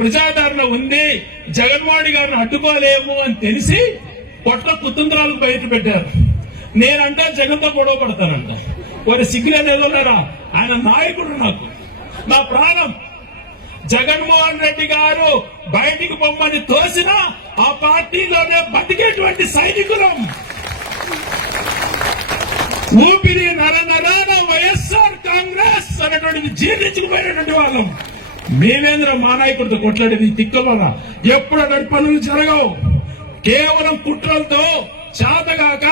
ప్రజాదరణ ఉంది జగన్మోహన్ గారిని అడ్డుకోలేము అని తెలిసి పొట్ల కుతంత్రాలు బయట పెట్టారు నేనంటా జగన్తో గొడవ పడతానంట వారి సిగ్గులేని ఎదురున్నారా ఆయన నాయకుడు నాకు నా ప్రాణం జగన్మోహన్ రెడ్డి గారు బయటికి పొమ్మని తోసిన ఆ పార్టీలోనే బతికేటువంటి సైనికులం ఊపిరి నర నరాన వైఎస్ఆర్ కాంగ్రెస్ అనేటువంటిది జీర్ణించుకుపోయినటువంటి వాళ్ళం మేమేంద్ర మా నాయకుడితో కొట్లాడేది తిక్కబాబా ఎప్పుడు అడ్డ పనులు జరగవు కేవలం కుట్రలతో చేతగాక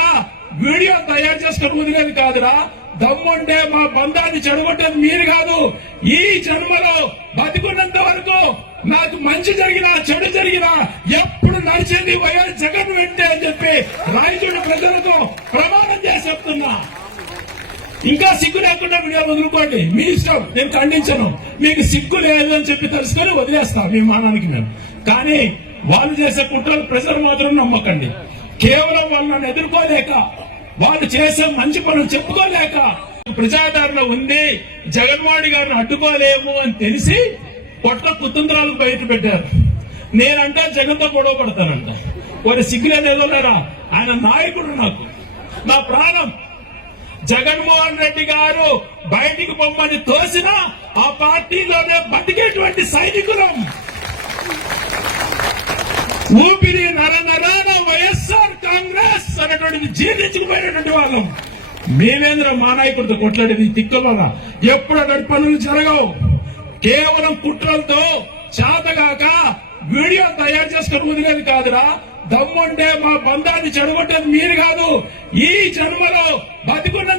వీడియో తయారు చేసుకుని వదిలేదు కాదురా దమ్ముంటే మా బంధాన్ని చెడగొట్టేది మీరు కాదు ఈ జన్మలో బతికున్నంత వరకు నాకు మంచి జరిగినా చెడు జరిగినా ఎప్పుడు నడిచేది వైఎస్ జగన్ వెంటే అని చెప్పి రాయచూడ ప్రజలతో ప్రమాణం చేసి చెప్తున్నా ఇంకా సిగ్గు లేకుండా వీడియో వదులుకోండి మీ ఇష్టం నేను ఖండించను మీకు సిగ్గు లేదు అని చెప్పి తెలుసుకొని వదిలేస్తా మీ మానానికి మేము కానీ వాళ్ళు చేసే కుట్రలు ప్రజలు మాత్రం నమ్మకండి కేవలం వాళ్ళు నన్ను ఎదుర్కోలేక వాళ్ళు చేసే మంచి పనులు చెప్పుకోలేక ప్రజాదరణ ఉంది జగన్మోహన్ గారిని అడ్డుకోలేము అని తెలిసి పొట్ట కుతంత్రాలు బయట పెట్టారు నేనంటా జగన్తో గొడవ పడతానంట వారి సిగ్గులనేదో లేరా ఆయన నాయకుడు నాకు నా ప్రాణం జగన్మోహన్ రెడ్డి గారు బయటికి పొమ్మని తోసిన ఆ పార్టీలోనే బతికేటువంటి సైనికులం ఊపిరి నరాన వైఎస్ఆర్ కాంగ్రెస్ అనేటువంటిది జీర్ణించుకుపోయినటువంటి వాళ్ళం మేమేంద్ర మా నాయకుడితో కొట్లాడేది బాధ ఎప్పుడు అటు పనులు జరగవు కేవలం కుట్రలతో చేతగాక వీడియో తయారు చేసుకుని వదిలేదు కాదురా దమ్ముంటే మా బంధాన్ని చెడగొట్టేది మీరు కాదు ఈ జన్మలో బతికున్న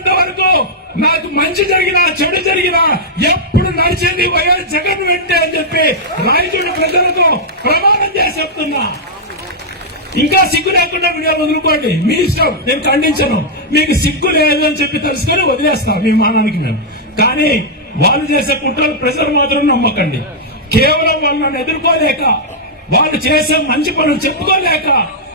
నాకు మంచి జరిగినా చెడు జరిగినా ఎప్పుడు నడిచేది వైఎస్ జగన్ వెంటే అని చెప్పి రాయచూడు ప్రజలతో ప్రమాణం చేసి చెప్తున్నా ఇంకా సిగ్గు లేకుండా మీరు వదులుకోండి మీ ఇష్టం నేను ఖండించను మీకు సిగ్గు లేదు అని చెప్పి తెలుసుకొని వదిలేస్తా మీ మానానికి మేము కానీ వాళ్ళు చేసే కుట్రలు ప్రజలు మాత్రం నమ్మకండి కేవలం వాళ్ళు నన్ను ఎదుర్కోలేక వాళ్ళు చేసే మంచి పనులు చెప్పుకోలేక